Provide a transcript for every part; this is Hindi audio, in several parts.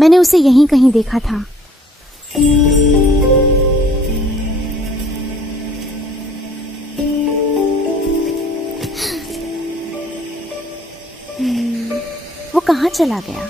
मैंने उसे यहीं कहीं देखा था। वो कहाँ चला गया?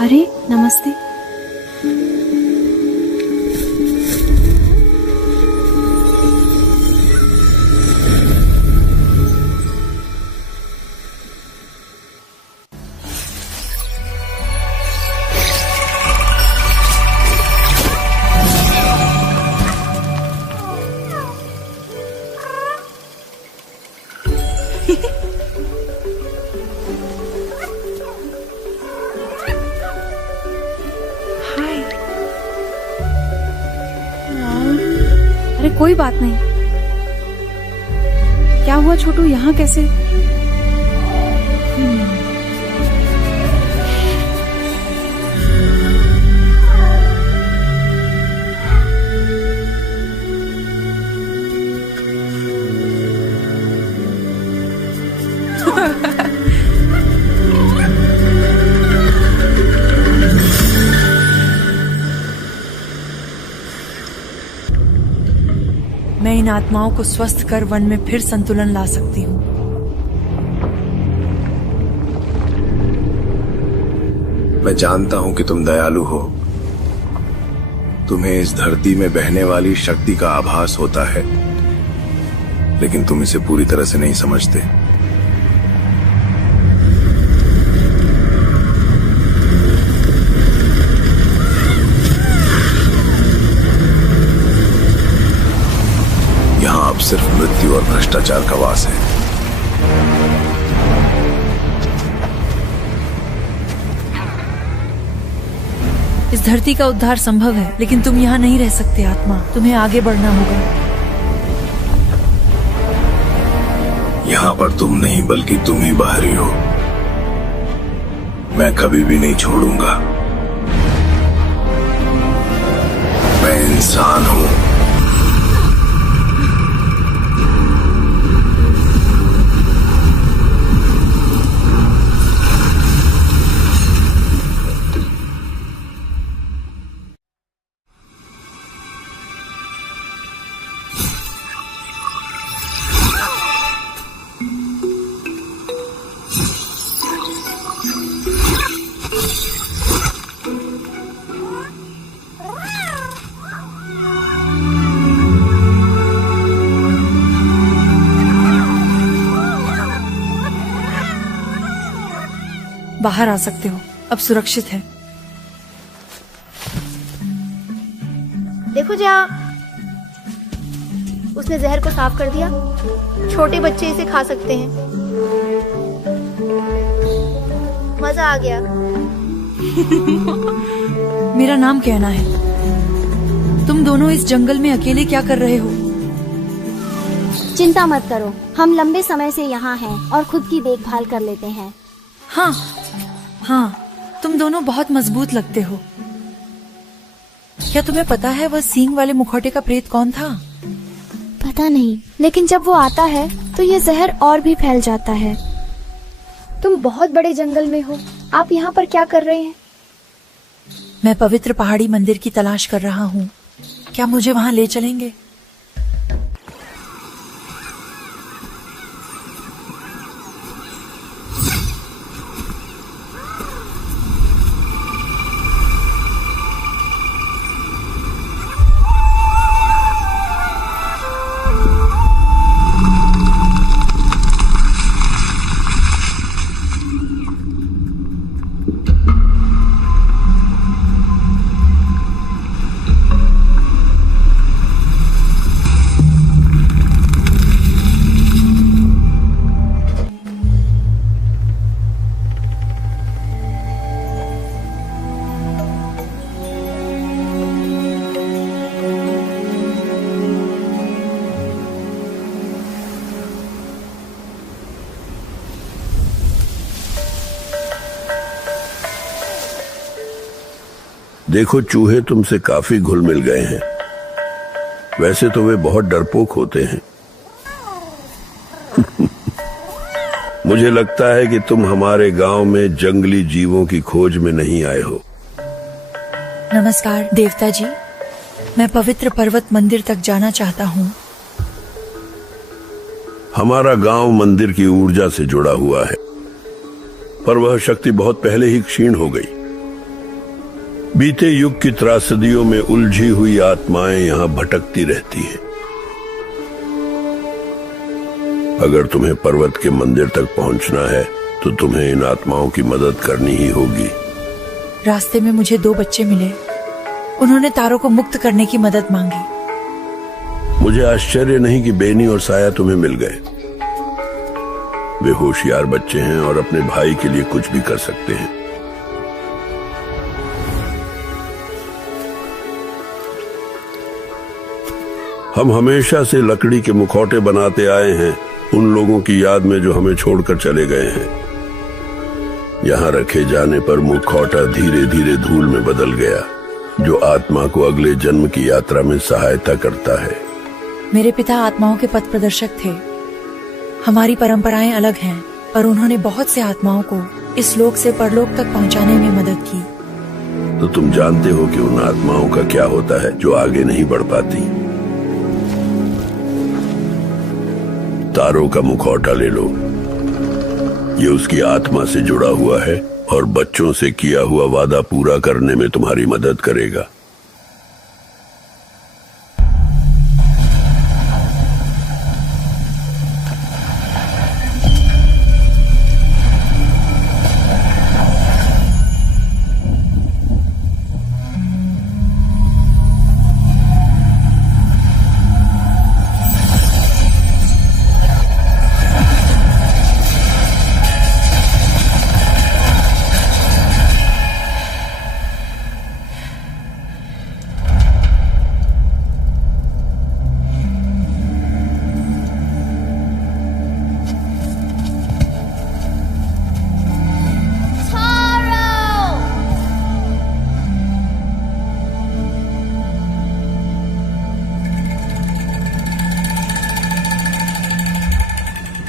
अरे नमस्ते। अरे कोई बात नहीं। क्या हुआ छोटू, यहाँ कैसे? मैं इन आत्माओं को स्वस्थ कर वन में फिर संतुलन ला सकती हूँ। मैं जानता हूँ कि तुम दयालु हो। तुम्हें इस धरती में बहने वाली शक्ति का आभास होता है, लेकिन तुम इसे पूरी तरह से नहीं समझते। यहाँ अब सिर्फ मृत्यु और भ्रष्टाचार का वास है। इस धरती का उद्धार संभव है, लेकिन तुम यहाँ नहीं रह सकते आत्मा। तुम्हें आगे बढ़ना होगा। यहाँ पर तुम नहीं बल्कि तुम ही बाहरी हो। मैं कभी भी नहीं छोड़ूंगा। मैं इंसान हूँ। बाहर आ सकते हो, अब सुरक्षित है। देखो जया, उसने जहर को साफ कर दिया। छोटे बच्चे इसे खा सकते हैं। मजा आ गया। मेरा नाम कहना है। तुम दोनों इस जंगल में अकेले क्या कर रहे हो? चिंता मत करो, हम लंबे समय से यहाँ हैं और खुद की देखभाल कर लेते हैं। हाँ, तुम दोनों बहुत मजबूत लगते हो। क्या तुम्हें पता है वह सींग वाले मुखौटे का प्रेत कौन था? पता नहीं, लेकिन जब वो आता है तो ये जहर और भी फैल जाता है। तुम बहुत बड़े जंगल में हो, आप यहाँ पर क्या कर रहे हैं? मैं पवित्र पहाड़ी मंदिर की तलाश कर रहा हूँ। क्या मुझे वहाँ ले चलेंगे? देखो, चूहे तुमसे काफी घुल मिल गए हैं। वैसे तो वे बहुत डरपोक होते हैं। मुझे लगता है कि तुम हमारे गांव में जंगली जीवों की खोज में नहीं आए हो। नमस्कार देवता जी, मैं पवित्र पर्वत मंदिर तक जाना चाहता हूँ। हमारा गांव मंदिर की ऊर्जा से जुड़ा हुआ है, पर वह शक्ति बहुत पहले ही क्षीण हो गई। बीते युग की त्रासदियों में उलझी हुई आत्माएं यहां भटकती रहती हैं। अगर तुम्हें पर्वत के मंदिर तक पहुंचना है तो तुम्हें इन आत्माओं की मदद करनी ही होगी। रास्ते में मुझे 2 बच्चे मिले। उन्होंने तारों को मुक्त करने की मदद मांगी। मुझे आश्चर्य नहीं कि बेनी और साया तुम्हें मिल गए। वे होशियार बच्चे हैं और अपने भाई के लिए कुछ भी कर सकते हैं। हम हमेशा से लकड़ी के मुखौटे बनाते आए हैं उन लोगों की याद में जो हमें छोड़कर चले गए हैं। यहाँ रखे जाने पर मुखौटा धीरे धीरे धूल में बदल गया, जो आत्मा को अगले जन्म की यात्रा में सहायता करता है। मेरे पिता आत्माओं के पथ प्रदर्शक थे। हमारी परंपराएं अलग हैं, पर उन्होंने बहुत से आत्माओं को इस लोक से परलोक तक पहुंचाने में मदद की। तो तुम जानते हो कि उन आत्माओं का क्या होता है जो आगे नहीं बढ़ पाती। तारों का मुखौटा ले लो, ये उसकी आत्मा से जुड़ा हुआ है और बच्चों से किया हुआ वादा पूरा करने में तुम्हारी मदद करेगा।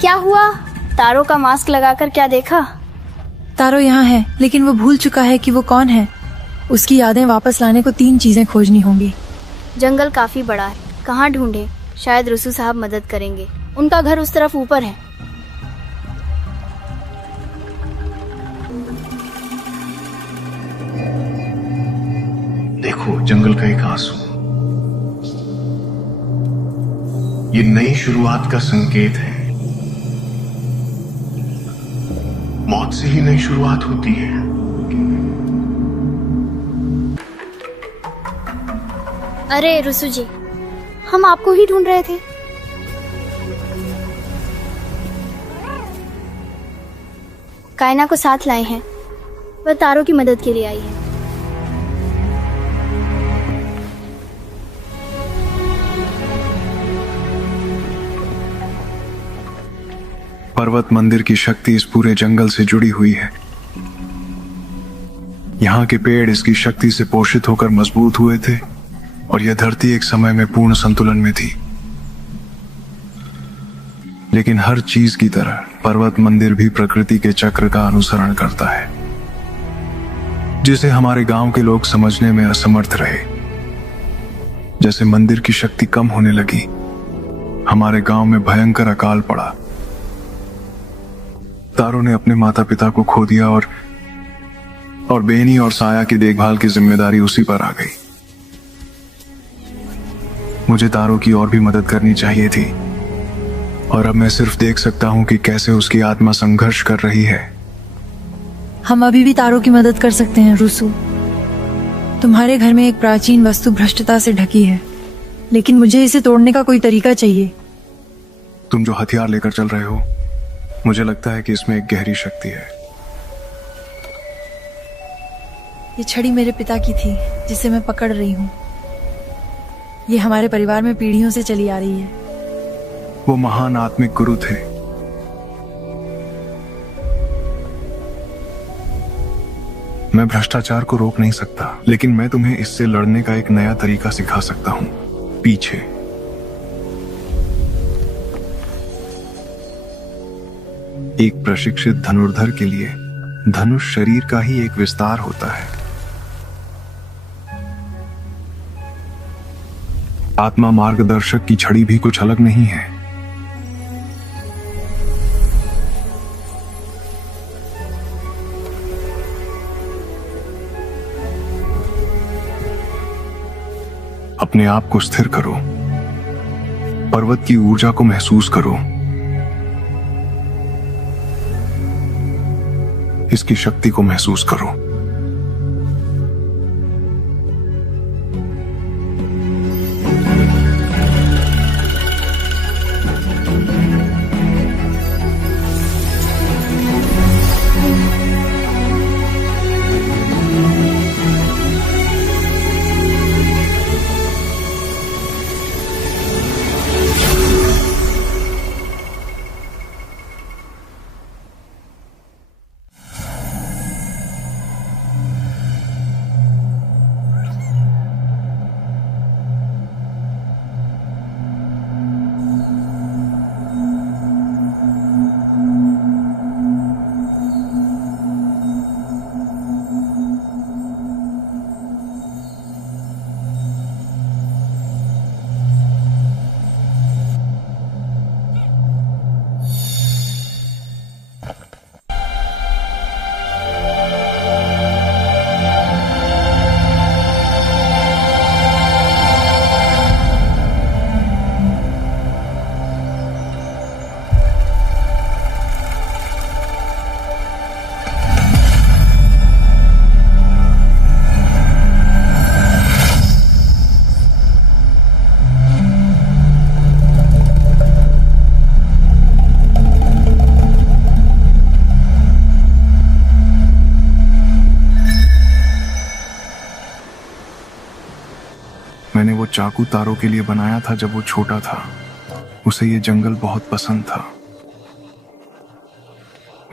क्या हुआ? तारों का मास्क लगाकर क्या देखा? तारो यहाँ है, लेकिन वो भूल चुका है कि वो कौन है। उसकी यादें वापस लाने को 3 चीजें खोजनी होंगी। जंगल काफी बड़ा है, कहाँ ढूंढे? शायद रुसू साहब मदद करेंगे। उनका घर उस तरफ ऊपर है। देखो, जंगल का एक आंसू, ये नई शुरुआत का संकेत है। मौत से ही नई शुरुआत होती है। अरे रुसू जी, हम आपको ही ढूंढ रहे थे। कायना को साथ लाए हैं, वह तारों की मदद के लिए आई है। पर्वत मंदिर की शक्ति इस पूरे जंगल से जुड़ी हुई है। यहाँ के पेड़ इसकी शक्ति से पोषित होकर मजबूत हुए थे और यह धरती एक समय में पूर्ण संतुलन में थी। लेकिन हर चीज की तरह पर्वत मंदिर भी प्रकृति के चक्र का अनुसरण करता है, जिसे हमारे गांव के लोग समझने में असमर्थ रहे। जैसे मंदिर की शक्ति कम होने लगी, हमारे गांव में भयंकर अकाल पड़ा। तारों ने अपने माता पिता को खो दिया और बेनी और साया की देखभाल की जिम्मेदारी उसी पर आ गई। मुझे तारों की और भी मदद करनी चाहिए थी, और अब मैं सिर्फ देख सकता हूं कि कैसे उसकी आत्मा संघर्ष कर रही है। हम अभी भी तारों की मदद कर सकते हैं रुसू। तुम्हारे घर में एक प्राचीन वस्तु भ्रष्टता से ढकी है, लेकिन मुझे इसे तोड़ने का कोई तरीका चाहिए। तुम जो हथियार लेकर चल रहे हो, मुझे लगता है कि इसमें एक गहरी शक्ति है। ये छड़ी मेरे पिता की थी, जिसे मैं पकड़ रही हूँ। ये हमारे परिवार में पीढ़ियों से चली आ रही है। वो महान आत्मिक गुरु थे। मैं भ्रष्टाचार को रोक नहीं सकता, लेकिन मैं तुम्हें इससे लड़ने का एक नया तरीका सिखा सकता हूँ। पीछे। एक प्रशिक्षित धनुर्धर के लिए धनुष शरीर का ही एक विस्तार होता है। आत्मा मार्गदर्शक की छड़ी भी कुछ अलग नहीं है। अपने आप को स्थिर करो, पर्वत की ऊर्जा को महसूस करो, इसकी शक्ति को महसूस करो। मैंने वो चाकू तारों के लिए बनाया था जब वो छोटा था। उसे ये जंगल बहुत पसंद था।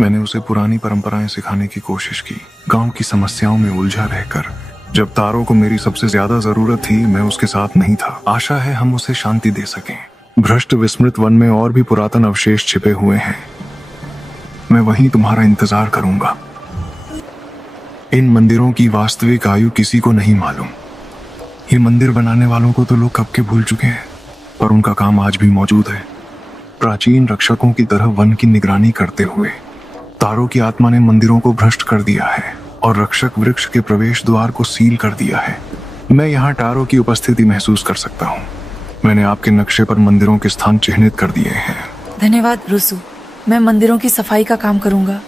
मैंने उसे पुरानी परंपराएं सिखाने की कोशिश की, गांव की समस्याओं में उलझा रहकर। जब तारों को मेरी सबसे ज्यादा जरूरत थी, मैं उसके साथ नहीं था। आशा है हम उसे शांति दे सकें। भ्रष्ट विस्मृत वन में और भी पुरातन अवशेष छिपे हुए हैं। मैं वहीं तुम्हारा इंतजार करूंगा। इन मंदिरों की वास्तविक आयु किसी को नहीं मालूम। ये मंदिर बनाने वालों को तो लोग कब के भूल चुके हैं, पर उनका काम आज भी मौजूद है। प्राचीन रक्षकों की तरह वन की निगरानी करते हुए तारों की आत्मा ने मंदिरों को भ्रष्ट कर दिया है और रक्षक वृक्ष के प्रवेश द्वार को सील कर दिया है। मैं यहाँ तारों की उपस्थिति महसूस कर सकता हूँ। मैंने आपके नक्शे पर मंदिरों के स्थान चिन्हित कर दिए हैं। धन्यवाद रुसु। मैं मंदिरों की सफाई का काम करूंगा।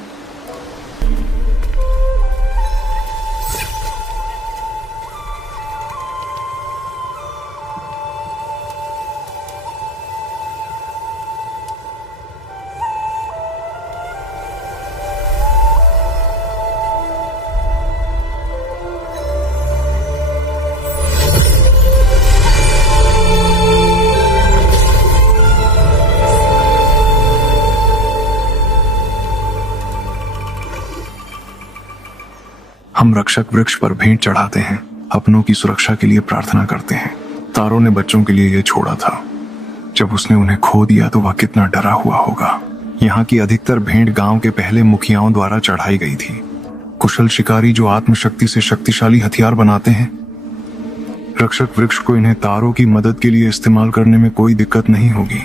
हम रक्षक वृक्ष पर भेंट चढ़ाते हैं, अपनों की सुरक्षा के लिए प्रार्थना करते हैं। तारों ने बच्चों के लिए यह छोड़ा था। जब उसने उन्हें खो दिया तो वह कितना डरा हुआ होगा। यहाँ की अधिकतर भेंट गांव के पहले मुखियाओं द्वारा चढ़ाई गई थी। कुशल शिकारी जो आत्मशक्ति से शक्तिशाली हथियार बनाते हैं। रक्षक वृक्ष को इन्हें तारों की मदद के लिए इस्तेमाल करने में कोई दिक्कत नहीं होगी।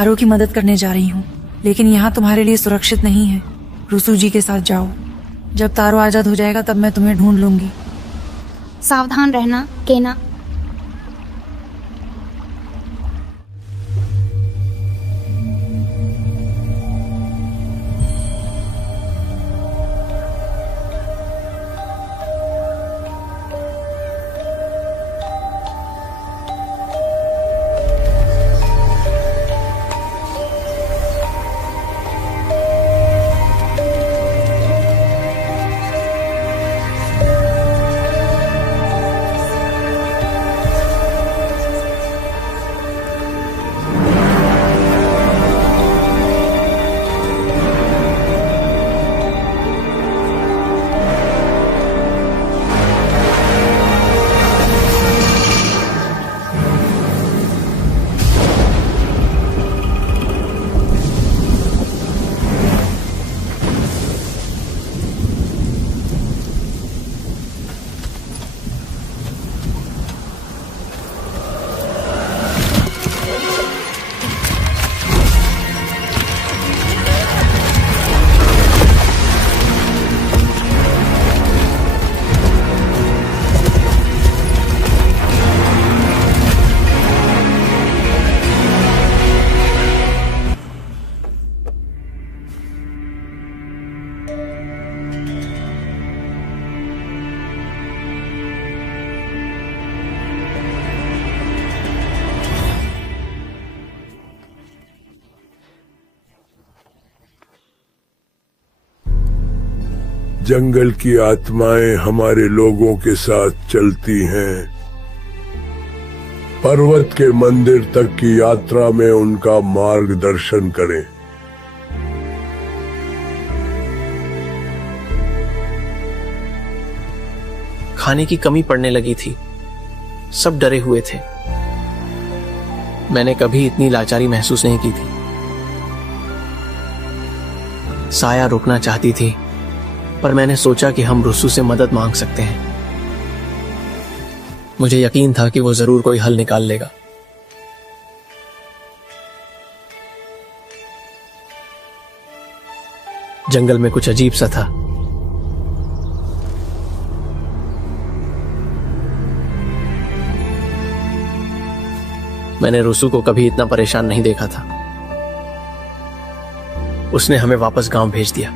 तारो की मदद करने जा रही हूँ, लेकिन यहाँ तुम्हारे लिए सुरक्षित नहीं है। रुसू जी के साथ जाओ। जब तारो आजाद हो जाएगा तब मैं तुम्हें ढूंढ लूंगी। सावधान रहना केना। जंगल की आत्माएं हमारे लोगों के साथ चलती हैं। पर्वत के मंदिर तक की यात्रा में उनका मार्गदर्शन करें। खाने की कमी पड़ने लगी थी। सब डरे हुए थे। मैंने कभी इतनी लाचारी महसूस नहीं की थी। साया रुकना चाहती थी, पर मैंने सोचा कि हम रुसू से मदद मांग सकते हैं। मुझे यकीन था कि वो जरूर कोई हल निकाल लेगा। जंगल में कुछ अजीब सा था। मैंने रुसू को कभी इतना परेशान नहीं देखा था। उसने हमें वापस गांव भेज दिया,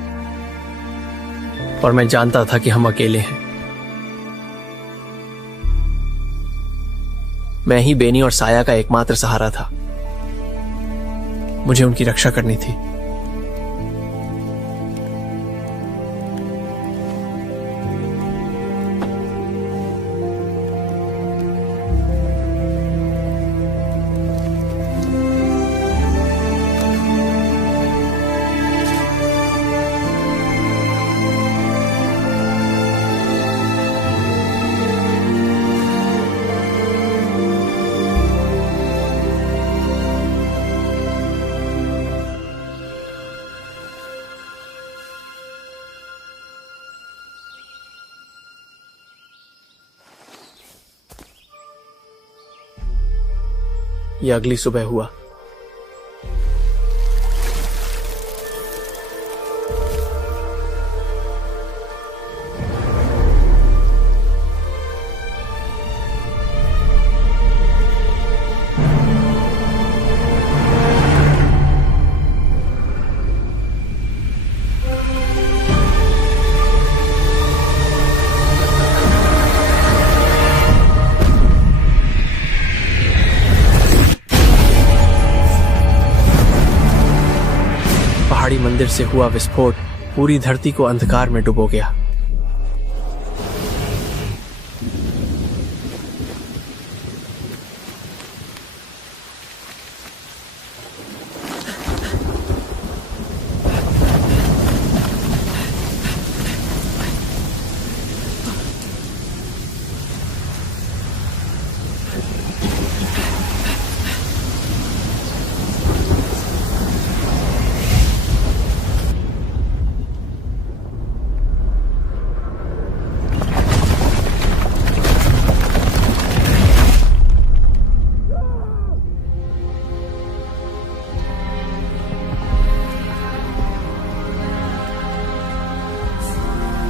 और मैं जानता था कि हम अकेले हैं। मैं ही बेनी और साया का एकमात्र सहारा था। मुझे उनकी रक्षा करनी थी। यह अगली सुबह हुआ। पहाड़ी मंदिर से हुआ विस्फोट पूरी धरती को अंधकार में डुबो गया।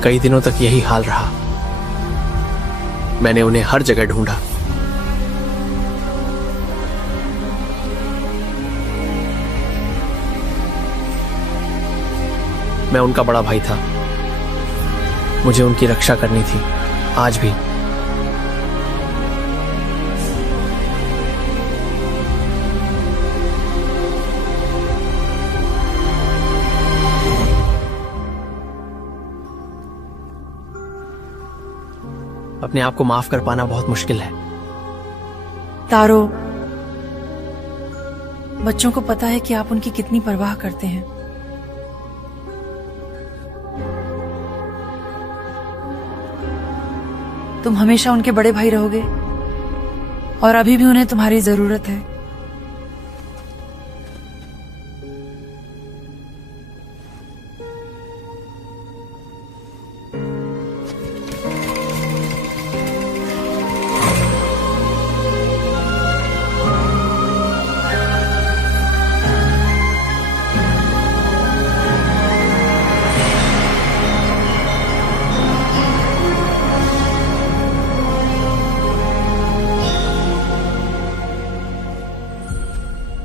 कई दिनों तक यही हाल रहा। मैंने उन्हें हर जगह ढूंढा। मैं उनका बड़ा भाई था, मुझे उनकी रक्षा करनी थी, आज भी। अपने आप को माफ कर पाना बहुत मुश्किल है। तारो, बच्चों को पता है कि आप उनकी कितनी परवाह करते हैं। तुम हमेशा उनके बड़े भाई रहोगे और अभी भी उन्हें तुम्हारी जरूरत है।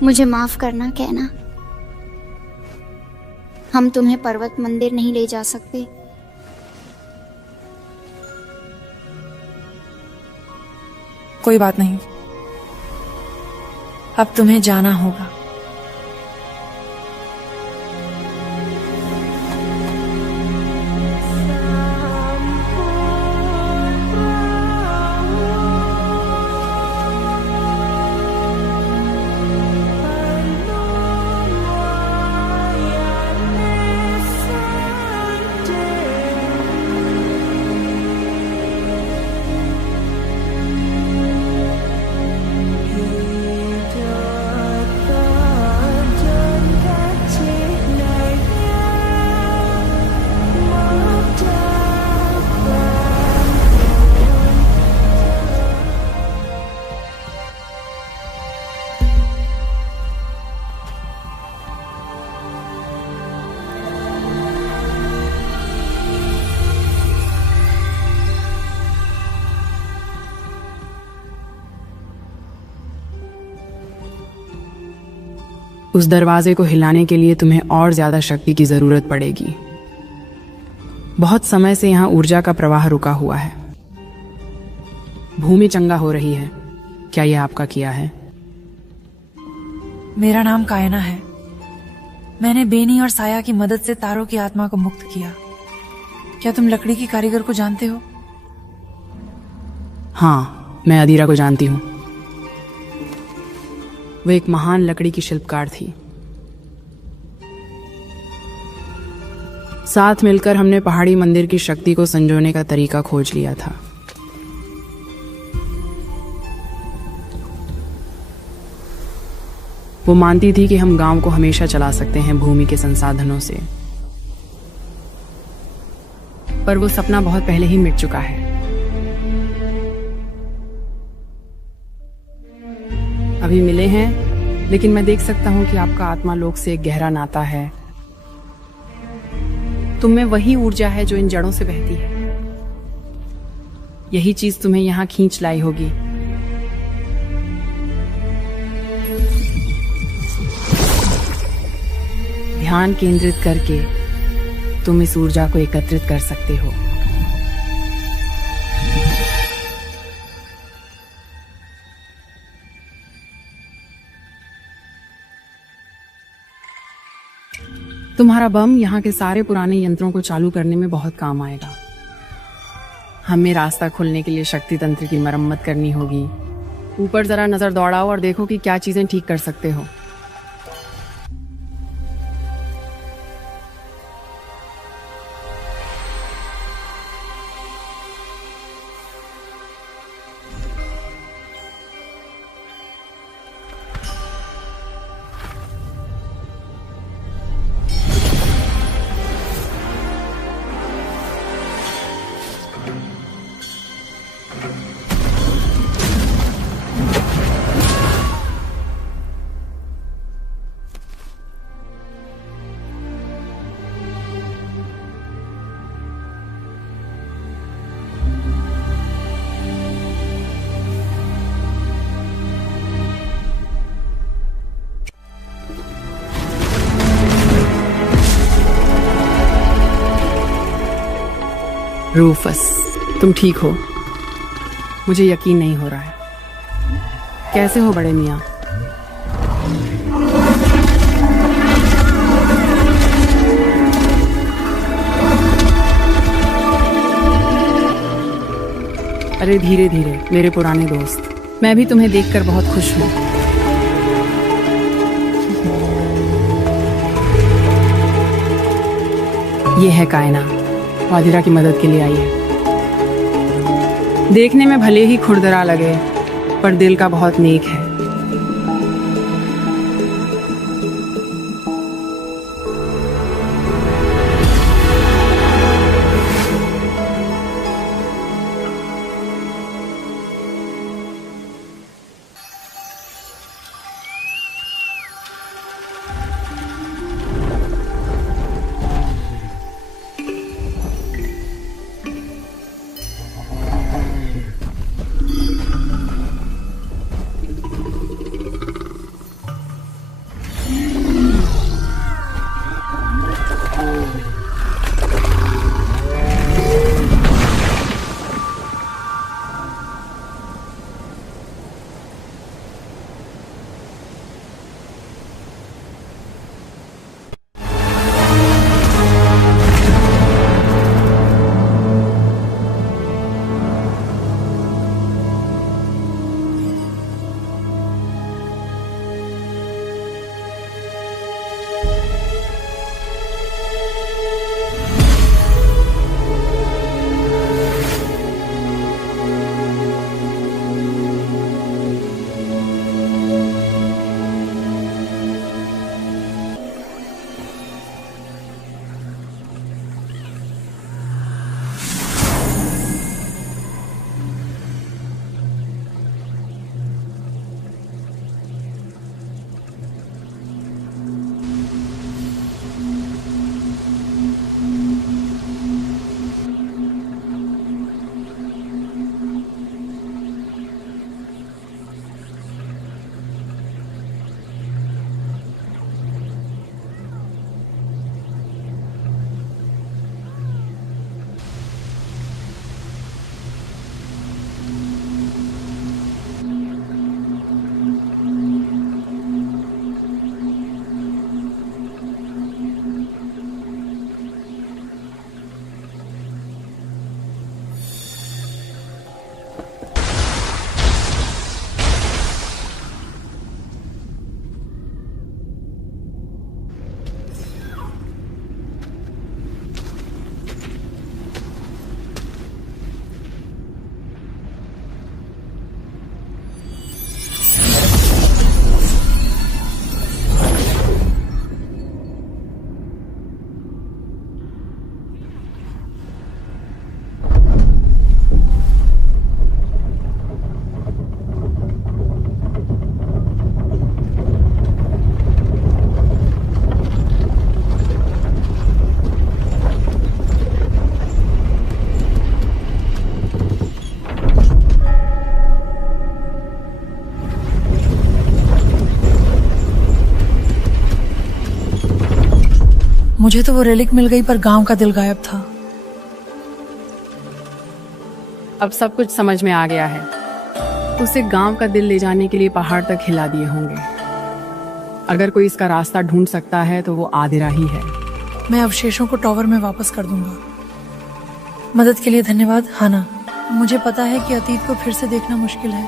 मुझे माफ करना कहना, हम तुम्हें पर्वत मंदिर नहीं ले जा सकते। कोई बात नहीं, अब तुम्हें जाना होगा। उस दरवाजे को हिलाने के लिए तुम्हें और ज्यादा शक्ति की जरूरत पड़ेगी। बहुत समय से यहाँ ऊर्जा का प्रवाह रुका हुआ है। भूमि चंगा हो रही है। क्या यह आपका किया है? मेरा नाम कायना है। मैंने बेनी और साया की मदद से तारों की आत्मा को मुक्त किया। क्या तुम लकड़ी की कारीगर को जानते हो? हाँ, मैं अदीरा को जानती हूँ। वो एक महान लकड़ी की शिल्पकार थी। साथ मिलकर हमने पहाड़ी मंदिर की शक्ति को संजोने का तरीका खोज लिया था। वो मानती थी कि हम गांव को हमेशा चला सकते हैं भूमि के संसाधनों से, पर वो सपना बहुत पहले ही मिट चुका है। अभी मिले हैं, लेकिन मैं देख सकता हूं कि आपका आत्मा लोक से एक गहरा नाता है। तुम में वही ऊर्जा है जो इन जड़ों से बहती है। यही चीज तुम्हें यहां खींच लाई होगी। ध्यान केंद्रित करके तुम इस ऊर्जा को एकत्रित कर सकते हो। तुम्हारा बम यहाँ के सारे पुराने यंत्रों को चालू करने में बहुत काम आएगा। हमें रास्ता खोलने के लिए शक्ति तंत्र की मरम्मत करनी होगी। ऊपर जरा नजर दौड़ाओ और देखो कि क्या चीजें ठीक कर सकते हो। रूफस, तुम ठीक हो? मुझे यकीन नहीं हो रहा है। कैसे हो बड़े मियाँ? अरे धीरे धीरे मेरे पुराने दोस्त, मैं भी तुम्हें देखकर बहुत खुश हूँ। ये है कायना, वादिरा की मदद के लिए आई है। देखने में भले ही खुरदरा लगे, पर दिल का बहुत नेक है। मुझे तो वो रेलिक मिल गई, पर गांव का दिल गायब था। अब सब कुछ समझ में आ गया है। उसे गांव का दिल ले जाने के लिए पहाड़ तक हिला दिए होंगे। अगर कोई इसका रास्ता ढूंढ सकता है तो वो आदिरा ही है। मैं अवशेषों को टॉवर में वापस कर दूंगा। मदद के लिए धन्यवाद हाना। मुझे पता है कि अतीत को फिर से देखना मुश्किल है।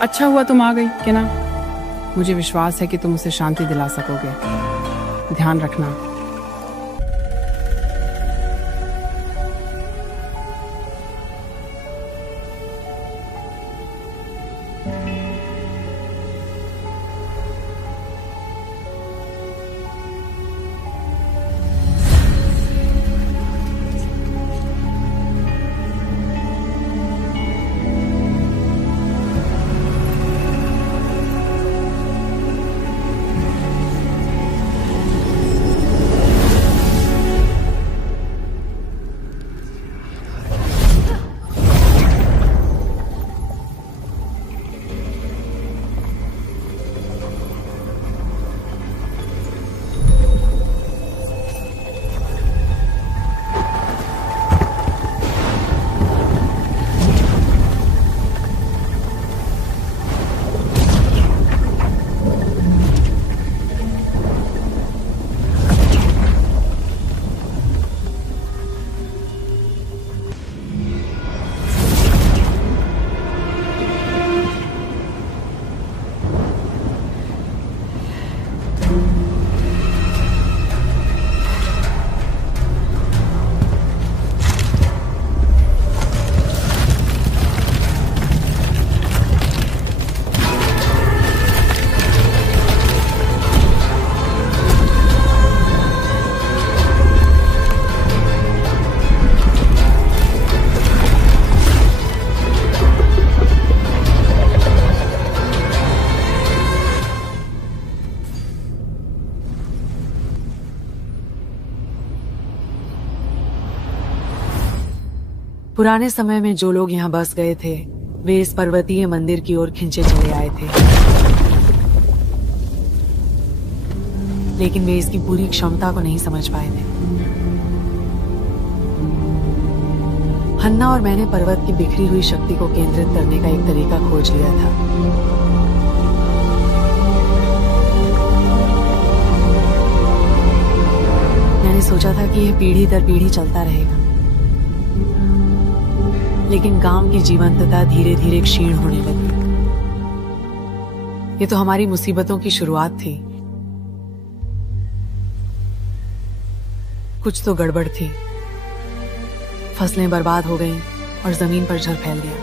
अच्छा हुआ तुम आ गई, क्या ना? मुझे विश्वास है कि तुम उसे शांति दिला सकोगे। ध्यान रखना। पुराने समय में जो लोग यहाँ बस गए थे वे इस पर्वतीय मंदिर की ओर खिंचे चले आए थे, लेकिन वे इसकी पूरी क्षमता को नहीं समझ पाए थे। हन्ना और मैंने पर्वत की बिखरी हुई शक्ति को केंद्रित करने का एक तरीका खोज लिया था। मैंने सोचा था कि यह पीढ़ी दर पीढ़ी चलता रहेगा, लेकिन गांव की जीवंतता धीरे धीरे क्षीण होने लगी। ये तो हमारी मुसीबतों की शुरुआत थी। कुछ तो गड़बड़ थी। फसलें बर्बाद हो गईं और जमीन पर जल फैल गया।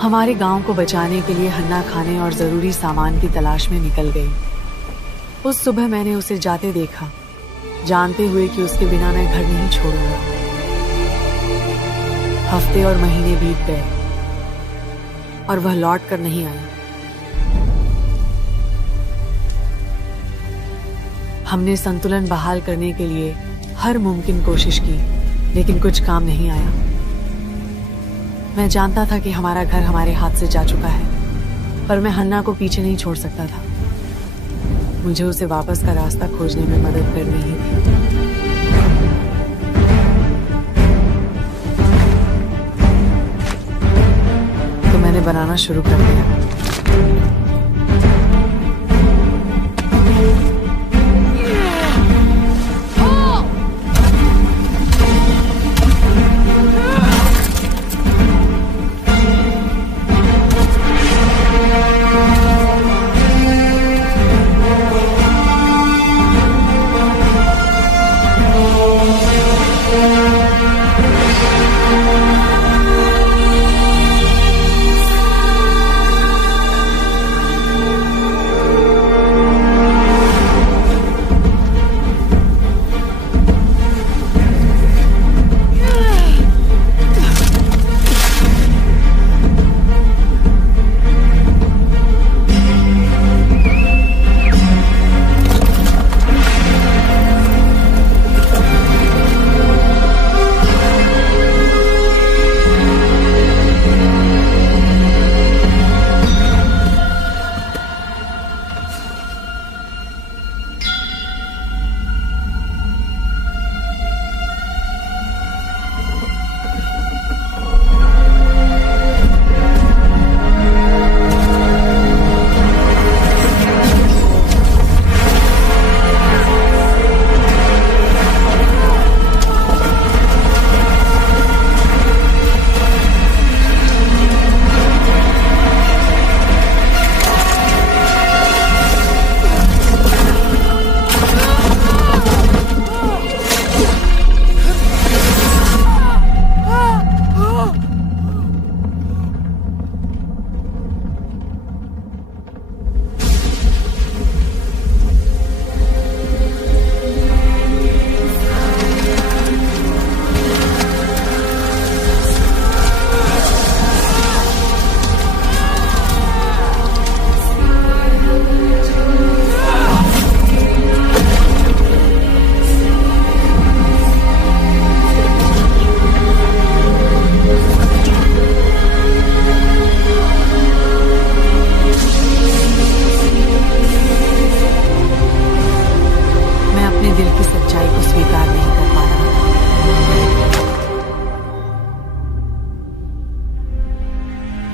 हमारे गांव को बचाने के लिए हन्ना खाने और जरूरी सामान की तलाश में निकल गई। उस सुबह मैंने उसे जाते देखा, जानते हुए कि उसके बिना मैं घर नहीं छोड़ूंगा। हफ्ते और महीने बीत गए और वह लौट कर नहीं आई। हमने संतुलन बहाल करने के लिए हर मुमकिन कोशिश की, लेकिन कुछ काम नहीं आया। मैं जानता था कि हमारा घर हमारे हाथ से जा चुका है, पर मैं हन्ना को पीछे नहीं छोड़ सकता था। मुझे उसे वापस का रास्ता खोजने में मदद करनी ही थी। तो मैंने बनाना शुरू कर दिया।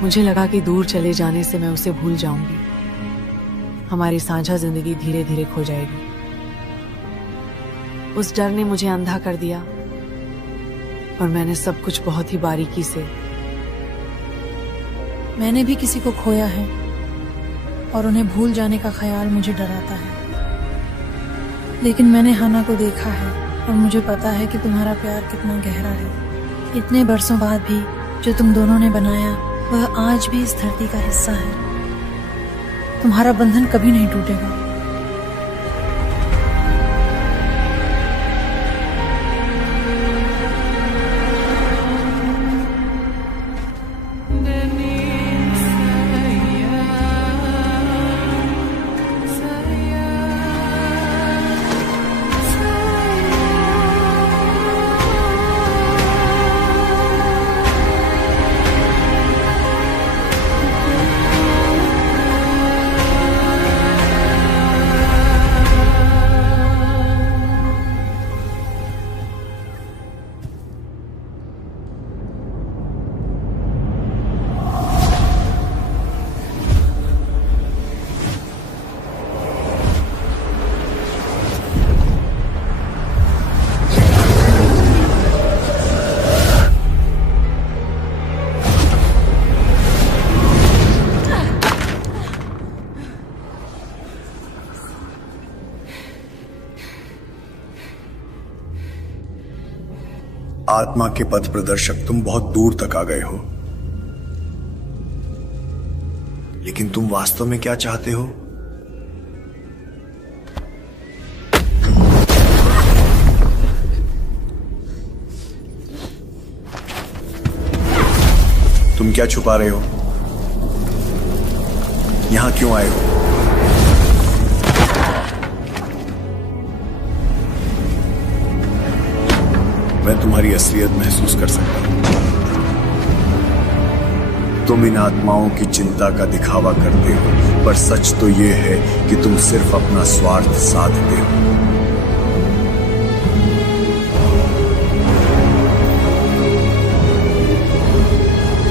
मुझे लगा कि दूर चले जाने से मैं उसे भूल जाऊंगी, हमारी साझा जिंदगी धीरे धीरे खो जाएगी। उस डर ने मुझे अंधा कर दिया और मैंने सब कुछ बहुत ही बारीकी से। मैंने भी किसी को खोया है और उन्हें भूल जाने का ख्याल मुझे डराता है, लेकिन मैंने हन्ना को देखा है और मुझे पता है कि तुम्हारा प्यार कितना गहरा है। इतने बरसों बाद भी जो तुम दोनों ने बनाया वह आज भी इस धरती का हिस्सा है। तुम्हारा बंधन कभी नहीं टूटेगा। आत्मा के पथ प्रदर्शक, तुम बहुत दूर तक आ गए हो, लेकिन तुम वास्तव में क्या चाहते हो? तुम क्या छुपा रहे हो? यहां क्यों आए हो? मैं तुम्हारी असलियत महसूस कर सकता हूं। तुम इन आत्माओं की चिंता का दिखावा करते हो, पर सच तो यह है कि तुम सिर्फ अपना स्वार्थ साधते हो।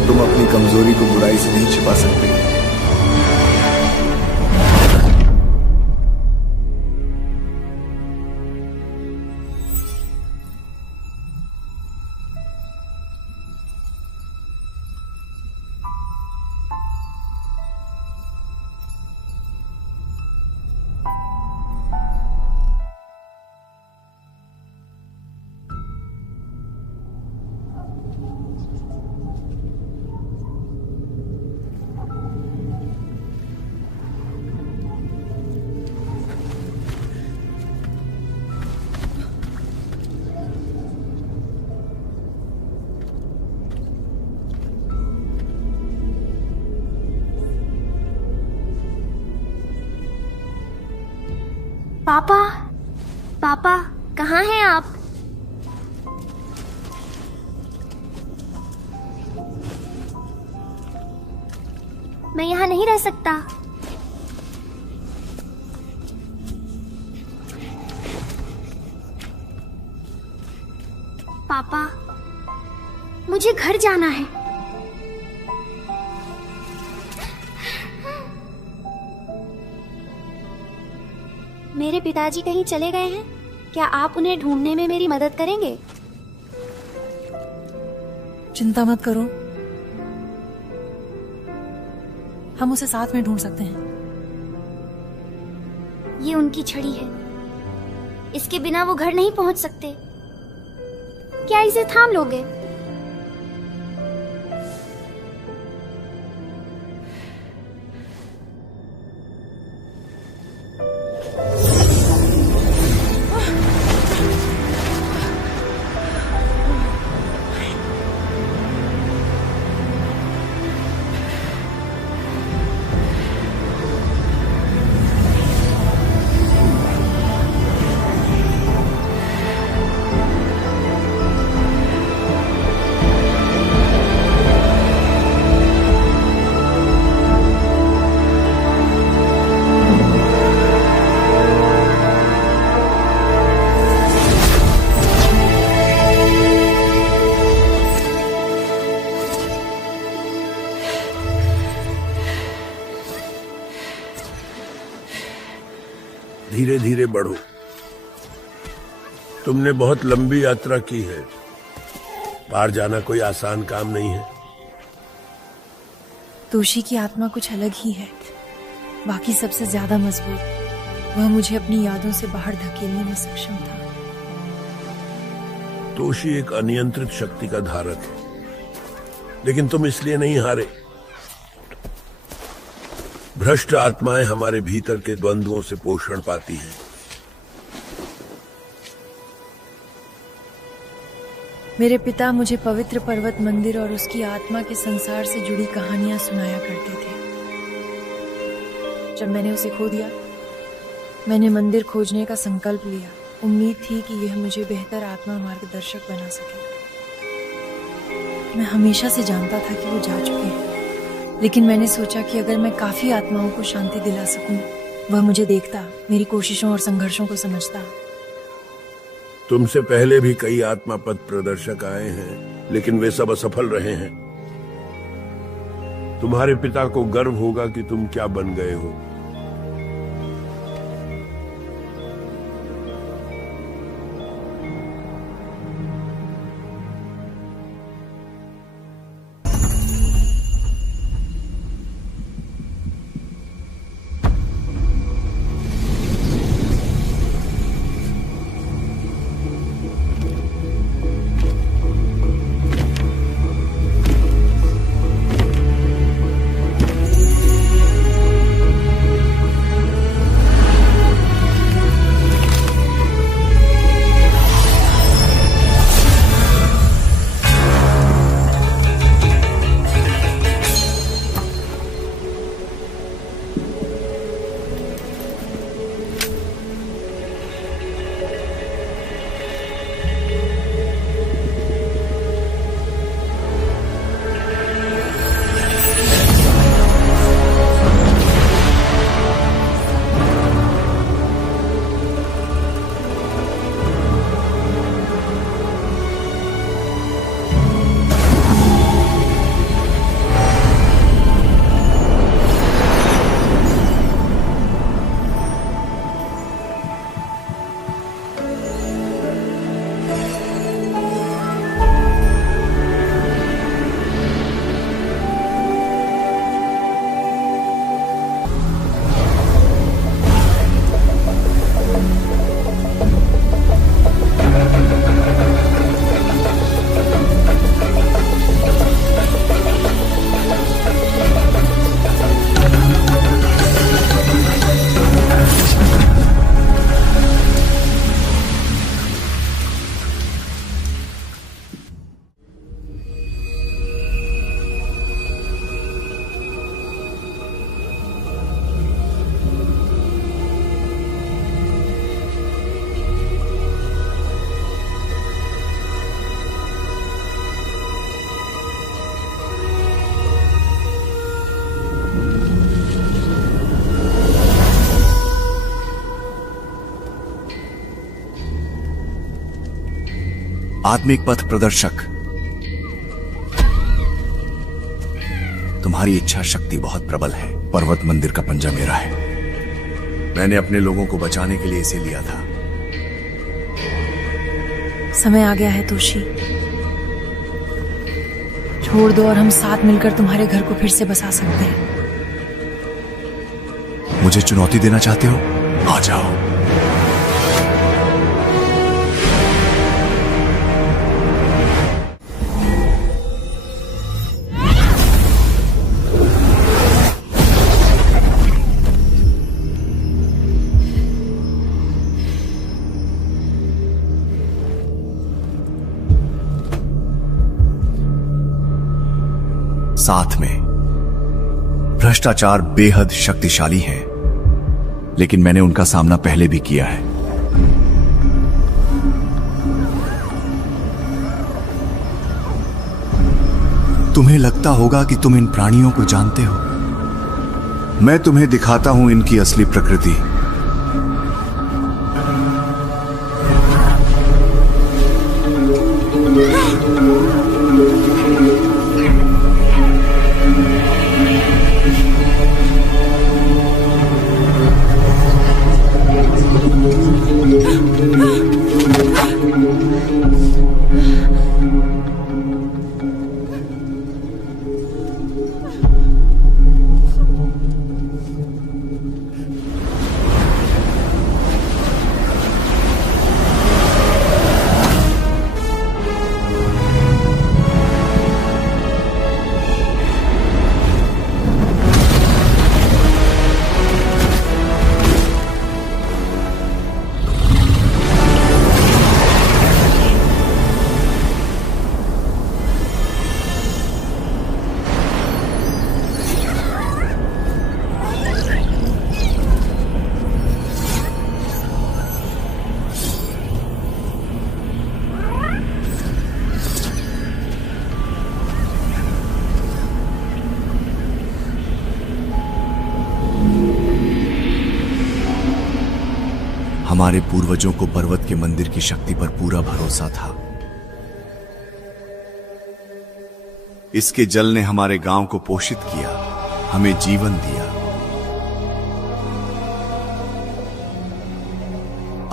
तुम अपनी कमजोरी को बुराई से नहीं छिपा सकते। पापा, पापा, कहाँ हैं आप? मैं यहाँ नहीं रह सकता। पापा, मुझे घर जाना है। मेरे पिताजी कहीं चले गए हैं? क्या आप उन्हें ढूंढने में मेरी मदद करेंगे? चिंता मत करो, हम उसे साथ में ढूंढ सकते हैं। ये उनकी छड़ी है, इसके बिना वो घर नहीं पहुंच सकते। क्या इसे थाम लोगे? धीरे धीरे बढ़ो। तुमने बहुत लंबी यात्रा की है, पार जाना कोई आसान काम नहीं है। तोशी की आत्मा कुछ अलग ही है, बाकी सबसे ज्यादा मजबूत। वह मुझे अपनी यादों से बाहर धकेलने में सक्षम था। तोशी एक अनियंत्रित शक्ति का धारक है, लेकिन तुम इसलिए नहीं हारे। भ्रष्ट आत्माएं हमारे भीतर के द्वंद्वों से पोषण पाती हैं। मेरे पिता मुझे पवित्र पर्वत मंदिर और उसकी आत्मा के संसार से जुड़ी कहानियां सुनाया करते थे। जब मैंने उसे खो दिया, मैंने मंदिर खोजने का संकल्प लिया। उम्मीद थी कि यह मुझे बेहतर आत्मा मार्गदर्शक बना सके। मैं हमेशा से जानता था कि वो जा चुके हैं, लेकिन मैंने सोचा कि अगर मैं काफी आत्माओं को शांति दिला सकूं, वह मुझे देखता, मेरी कोशिशों और संघर्षों को समझता। तुमसे पहले भी कई आत्मा पथ प्रदर्शक आए हैं, लेकिन वे सब असफल रहे हैं। तुम्हारे पिता को गर्व होगा कि तुम क्या बन गए हो। आत्मिक पथ प्रदर्शक। तुम्हारी इच्छा शक्ति बहुत प्रबल है। पर्वत मंदिर का पंजा मेरा है। मैंने अपने लोगों को बचाने के लिए इसे लिया था। समय आ गया है तोशी, छोड़ दो और हम साथ मिलकर तुम्हारे घर को फिर से बसा सकते हैं। मुझे चुनौती देना चाहते हो? आ जाओ। साथ में भ्रष्टाचार बेहद शक्तिशाली है, लेकिन मैंने उनका सामना पहले भी किया है। तुम्हें लगता होगा कि तुम इन प्राणियों को जानते हो। मैं तुम्हें दिखाता हूं इनकी असली प्रकृति। हमारे पूर्वजों को पर्वत के मंदिर की शक्ति पर पूरा भरोसा था। इसके जल ने हमारे गांव को पोषित किया, हमें जीवन दिया।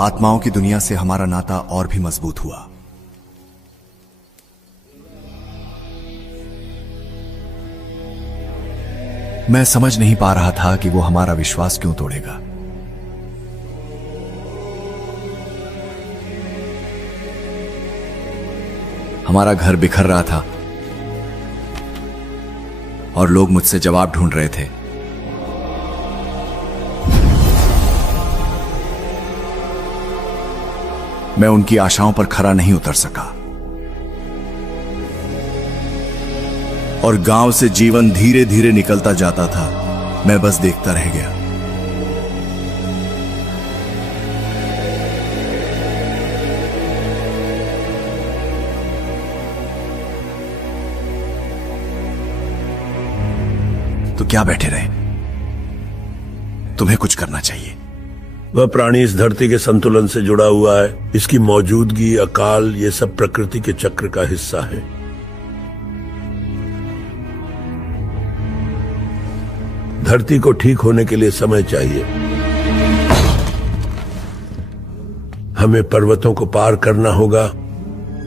आत्माओं की दुनिया से हमारा नाता और भी मजबूत हुआ। मैं समझ नहीं पा रहा था कि वो हमारा विश्वास क्यों तोड़ेगा। हमारा घर बिखर रहा था और लोग मुझसे जवाब ढूंढ रहे थे। मैं उनकी आशाओं पर खरा नहीं उतर सका और गांव से जीवन धीरे धीरे निकलता जाता था। मैं बस देखता रह गया। तो क्या बैठे रहे? तुम्हें कुछ करना चाहिए। वह प्राणी इस धरती के संतुलन से जुड़ा हुआ है। इसकी मौजूदगी, अकाल, ये सब प्रकृति के चक्र का हिस्सा है। धरती को ठीक होने के लिए समय चाहिए। हमें पर्वतों को पार करना होगा।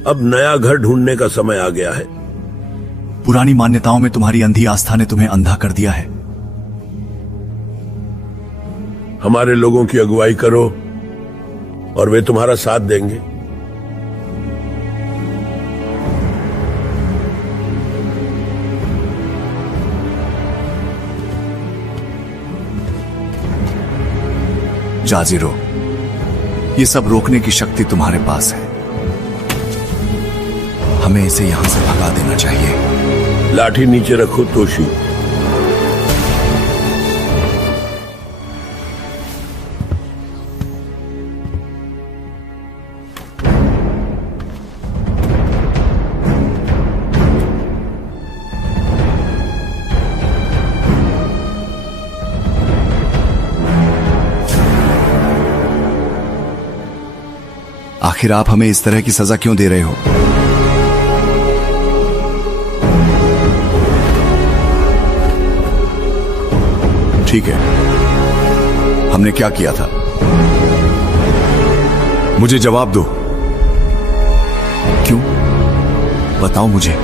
अब नया घर ढूंढने का समय आ गया है। पुरानी मान्यताओं में तुम्हारी अंधी आस्था ने तुम्हें अंधा कर दिया है। हमारे लोगों की अगुवाई करो और वे तुम्हारा साथ देंगे। जाजिरो, ये सब रोकने की शक्ति तुम्हारे पास है। हमें इसे यहां से भगा देना चाहिए। लाठी नीचे रखो तोशी। आखिर आप हमें इस तरह की सजा क्यों दे रहे हो? ठीक है, हमने क्या किया था? मुझे जवाब दो। क्यों? बताओ मुझे।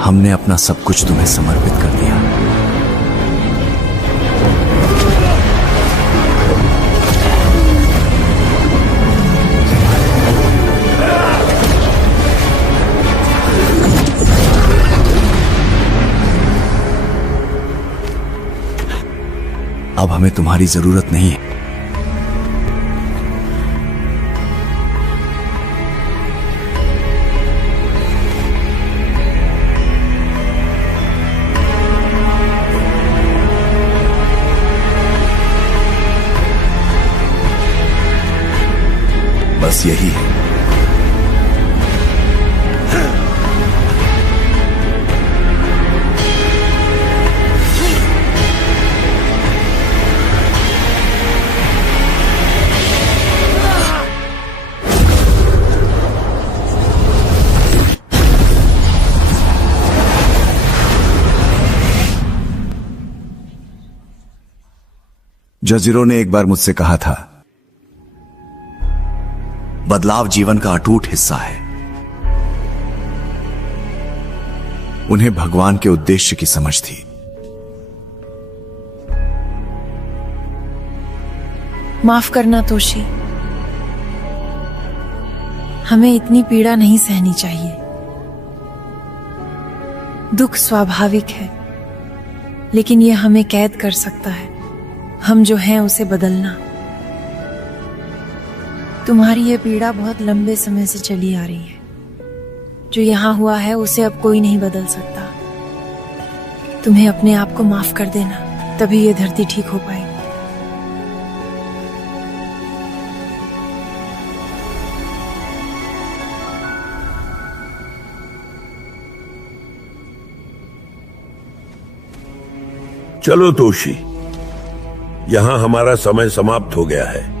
हमने अपना सब कुछ तुम्हें समर्पित कर दिया। अब हमें तुम्हारी जरूरत नहीं है। बस यही है। जजीरों ने एक बार मुझसे कहा था, बदलाव जीवन का अटूट हिस्सा है। उन्हें भगवान के उद्देश्य की समझ थी। माफ करना तोशी, हमें इतनी पीड़ा नहीं सहनी चाहिए। दुख स्वाभाविक है, लेकिन यह हमें कैद कर सकता है। हम जो हैं उसे बदलना। तुम्हारी यह पीड़ा बहुत लंबे समय से चली आ रही है। जो यहां हुआ है उसे अब कोई नहीं बदल सकता। तुम्हें अपने आप को माफ कर देना, तभी यह धरती ठीक हो पाएगी। चलो तोशी, यहां हमारा समय समाप्त हो गया है।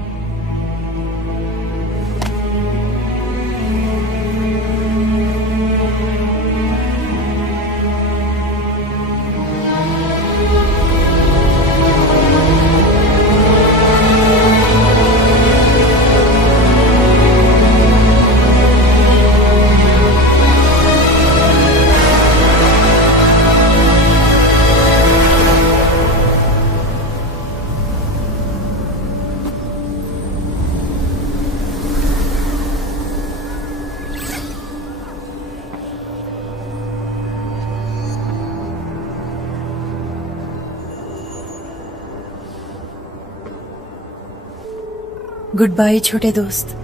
गुड बाय छोटे दोस्त।